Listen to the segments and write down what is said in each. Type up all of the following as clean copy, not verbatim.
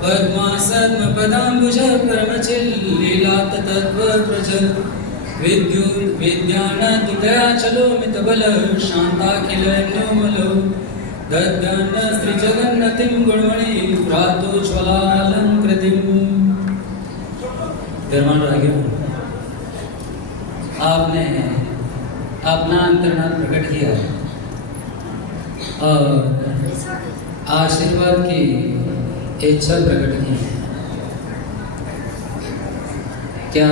पद्मासद्म पदाम्बुज परमचिल्लीलात तत्व प्रजल विद्युत विद्यानन्ददयाचलो मितबल शान्ताखिल न्योमलो दद्दन्न श्रीजगन्नतिं गुणमणि प्रातोज्वलालंकृतिं। धर्मान भाइयों, आपने अपना अंतर्नाद प्रकट किया और आशीर्वाद की इच्छा प्रकट की। क्या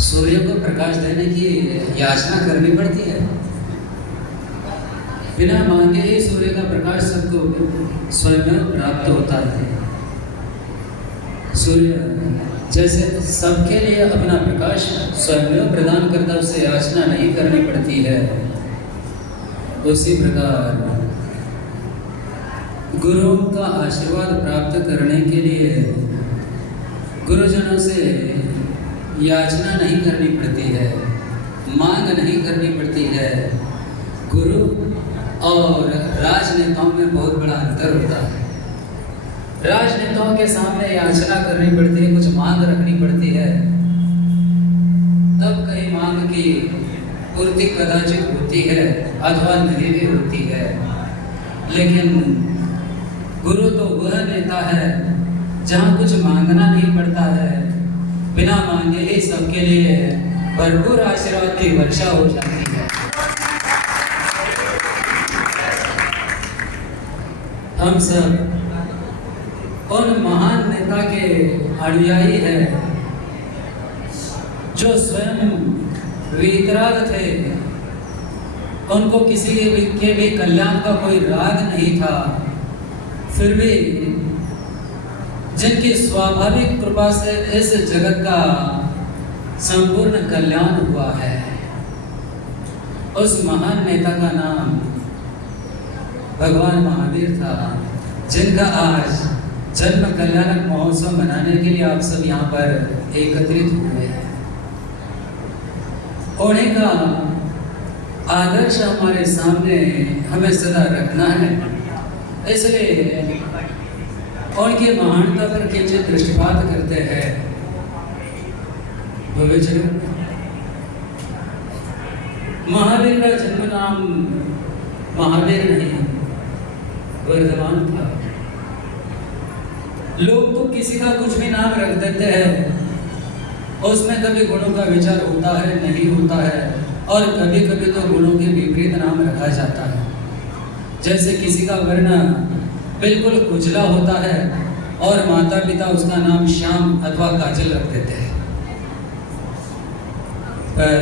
सूर्य को प्रकाश देने की याचना करनी पड़ती है? बिना मांगे ही सूर्य का प्रकाश सबको स्वयं प्राप्त होता है। सूर्य जैसे सबके लिए अपना प्रकाश स्वयं प्रदान करता, उसे याचना नहीं करनी पड़ती है, उसी प्रकार गुरुओं का आशीर्वाद प्राप्त करने के लिए गुरुजनों से याचना नहीं करनी पड़ती है, मांग नहीं करनी पड़ती है। गुरु और राजनेताओं में बहुत बड़ा अंतर होता है। राजनेताओं के सामने याचना करनी पड़ती है, कुछ मांग रखनी पड़ती है, तब कहीं मांग की पूर्ति कदाचित होती है अथवा नहीं भी होती है। लेकिन गुरु तो वह नेता है जहाँ कुछ मांगना नहीं पड़ता है, बिना मांगे ही सबके लिए भरपूर आशीर्वाद की वर्षा हो जाती है। हम सब उन महान नेता के अनुयायी हैं जो स्वयं वीतराग थे, उनको किसी के भी कल्याण का कोई राग नहीं था, फिर भी जिनकी स्वाभाविक कृपा से इस जगत का संपूर्ण कल्याण हुआ है, उस महान नेता का नाम भगवान महावीर था, जिनका आज जन्म कल्याणक महोत्सव मनाने के लिए आप सब यहाँ पर एकत्रित हुए हैं। उन्हीं का आदर्श हमारे सामने हमें सदा रखना है, इसलिए उनकी महानता पर किंचित दृष्टिपात करते हैं। महावीर का जन्म नाम महावीर नहीं, वर्धमान था। लोग तो किसी का कुछ भी नाम रख देते हैं, उसमें कभी गुणों का विचार होता है, नहीं होता है, और कभी कभी तो गुणों के विपरीत नाम रखा जाता है। जैसे किसी का वर्ण बिल्कुल उजला होता है और माता पिता उसका नाम श्याम अथवा काजल रख देते हैं। पर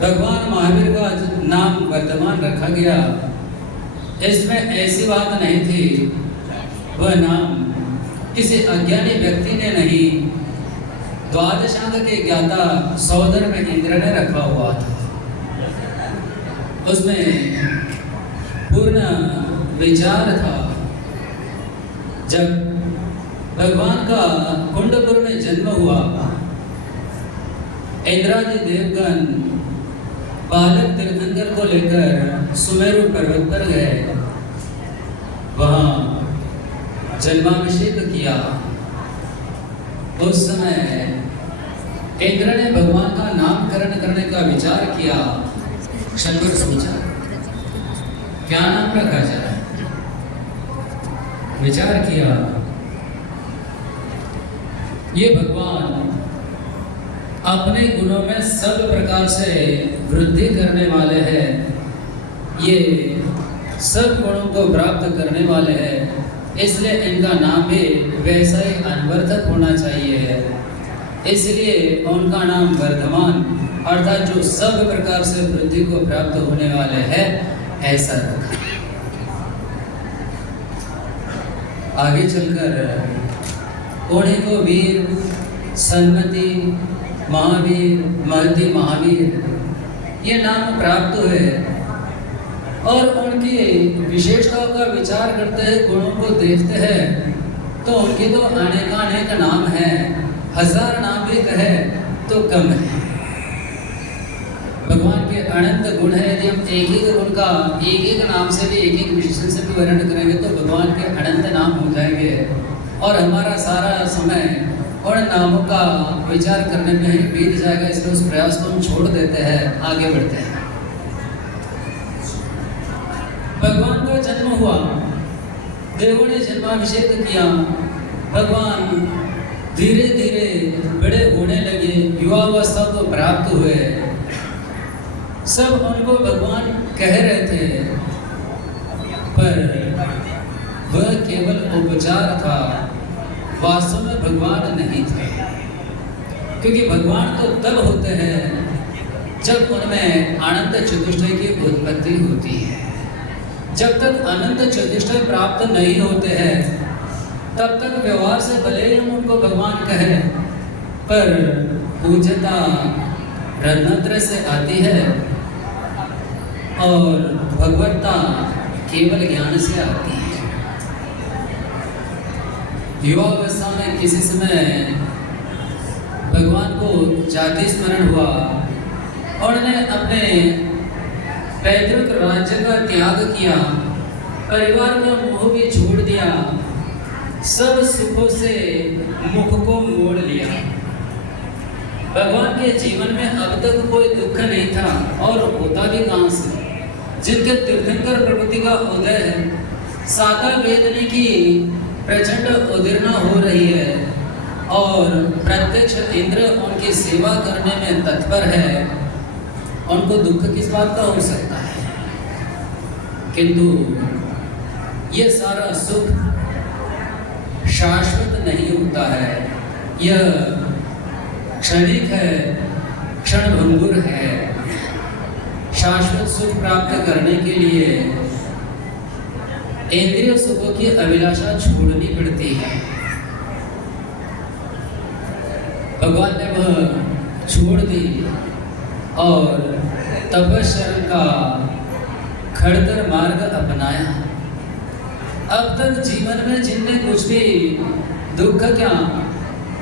भगवान महावीर का नाम वर्धमान रखा गया, इसमें ऐसी बात नहीं थी, वह नाम किसी अज्ञानी व्यक्ति ने नहीं, द्वादशांग के ज्ञाता सौदर में इंद्र ने रखा हुआ था। उसमें पूर्ण विचार था। जब भगवान का कुंडपुर में जन्म हुआ, इंद्रादि देवगण बालक तीर्थंकर को लेकर सुमेरु पर्वत पर गए, वहां जन्माभिषेक किया। उस समय इंद्र ने भगवान का नामकरण करने का विचार किया। शंकर सोचा क्या नाम रखा जाए, विचार किया। ये भगवान अपने गुणों में सब प्रकार से वृद्धि करने वाले हैं, ये सब गुणों को प्राप्त करने वाले हैं, इसलिए इनका नाम भी वैसा ही अनवर्थक होना चाहिए। इसलिए उनका नाम वर्धमान अर्थात जो सब प्रकार से वृद्धि को प्राप्त होने वाले हैं, ऐसा रखा। आगे चलकर उन्हीं को वीर, सन्मति, महावीर, महति, महावीर ये नाम प्राप्त हुए। और उनकी विशेषताओं का विचार करते हैं, गुणों को देखते हैं, तो उनकी तो अनेकानेक नाम हैं, 1000 नाम भी कहे तो कम है। भगवान के अनंत गुण है। यदि हम एक एक गुण का एक एक नाम से भी, एक एक विशेषण से भी वर्णन करेंगे तो भगवान के अनंत नाम हो जाएंगे और हमारा सारा समय और नामों का विचार करने में ही बीत जाएगा। इसलिए उस प्रयास को हम छोड़ देते हैं, आगे बढ़ते हैं। भगवान का जन्म हुआ, देवों ने जन्माभिषेक किया, भगवान धीरे धीरे बड़े होने लगे, युवावस्था को प्राप्त हुए। सब उनको भगवान कह रहे थे, पर वह केवल उपचार था, वास्तव में भगवान नहीं थे। क्योंकि भगवान तो तब होते हैं जब उनमें अनंत चतुष्टय की उत्पत्ति होती है। जब तक अनंत चतुष्टय प्राप्त नहीं होते हैं तब तक व्यवहार से भले ही हम उनको भगवान कहें, पर पूज्यता रत्नत्रय से आती है और भगवत्ता केवल ज्ञान से आती है। युवावस्था में किसी समय भगवान को जाति स्मरण हुआ और उन्होंने अपने पैतृक राज्य का त्याग किया, परिवार का मोह भी छोड़ दिया, सब सुखों से मुख को मोड़ लिया। भगवान के जीवन में अब तक कोई दुख नहीं था और होता भी कहां से, जिनके तीर्थंकर प्रकृति का उदय है, साका वेदनी की प्रचंड उदीर्णा हो रही है और प्रत्यक्ष इंद्र उनकी सेवा करने में तत्पर है, उनको दुख किस बात का हो सकता है। किंतु ये सारा सुख शाश्वत नहीं होता है, यह क्षणिक है, क्षणभंगुर है। शाश्वत सुख प्राप्त करने के लिए इंद्रिय सुखों की अभिलाषा छोड़नी पड़ती है। भगवान ने वह छोड़ दी और तपस्या का खड़तर मार्ग अपनाया। अब तक जीवन में जिनने कुछ भी दुख क्या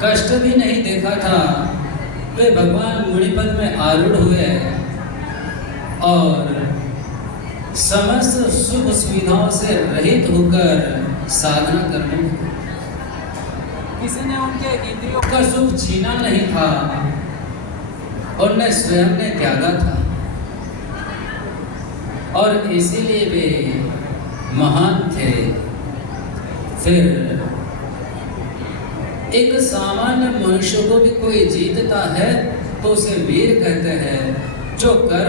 कष्ट भी नहीं देखा था, वे भगवान मुनिपद में आरूढ़ हुए और समस्त सुख सुविधाओं से रहित होकर साधना करने लगे। किसी ने उनके इंद्रियों का सुख छीना नहीं था, उनने स्वयं ने त्यागा था और इसीलिए वे महान थे। फिर एक सामान्य मनुष्य को भी कोई जीतता है तो उसे वीर कहते हैं, जो कर